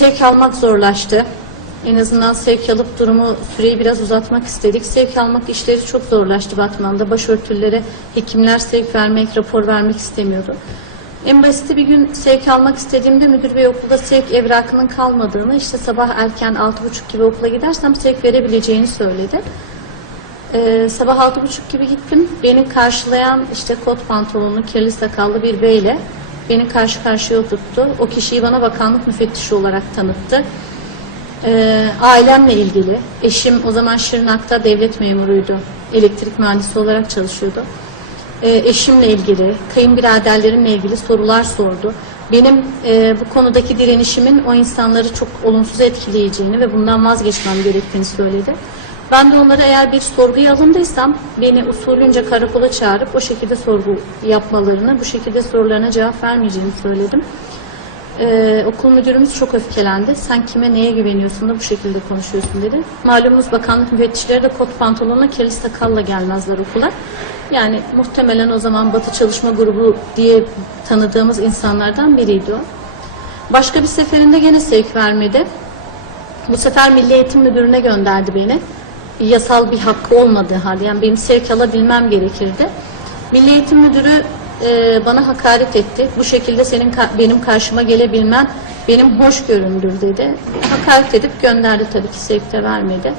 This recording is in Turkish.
sevk almak zorlaştı. En azından sevk alıp durumu süreyi biraz uzatmak istedik. Sevk almak işleri çok zorlaştı Batman'da. Başörtülere hekimler sevk vermek, rapor vermek istemiyordu. En basiti bir gün sevk almak istediğimde müdür bey okulda sevk evrakının kalmadığını, işte sabah erken 6.30 gibi okula gidersem sevk verebileceğini söyledi. Ee, sabah altı buçuk gibi gittim. Beni karşılayan işte kot pantolonlu, kirli sakallı bir beyle beni karşı karşıya oturttu. O kişiyi bana bakanlık müfettişi olarak tanıttı. Ee, ailemle ilgili, eşim o zaman Şırnak'ta devlet memuruydu. Elektrik mühendisi olarak çalışıyordu. Ee, eşimle ilgili, kayınbiraderlerimle ilgili sorular sordu. Benim e, bu konudaki direnişimin o insanları çok olumsuz etkileyeceğini ve bundan vazgeçmem gerektiğini söyledi. Ben de onlara eğer bir sorguya alındıysam beni usulünce karakola çağırıp o şekilde sorgu yapmalarını, bu şekilde sorularına cevap vermeyeceğini söyledim. Ee, okul müdürümüz çok öfkelendi. Sen kime neye güveniyorsun da bu şekilde konuşuyorsun dedi. Malumunuz bakanlık müfettişleri de kot pantolonla kirli sakalla gelmezler okula. Yani muhtemelen o zaman Batı Çalışma Grubu diye tanıdığımız insanlardan biriydi o. Başka bir seferinde gene sevk vermedi. Bu sefer Milli Eğitim Müdürü'ne gönderdi beni. Yasal bir hakkı olmadığı halde yani benim sevk alabilmem gerekirdi. Milli Eğitim Müdürü e, bana hakaret etti. Bu şekilde senin benim karşıma gelebilmen benim hoş göründür dedi. Hakaret edip gönderdi tabii ki sevk de vermedi.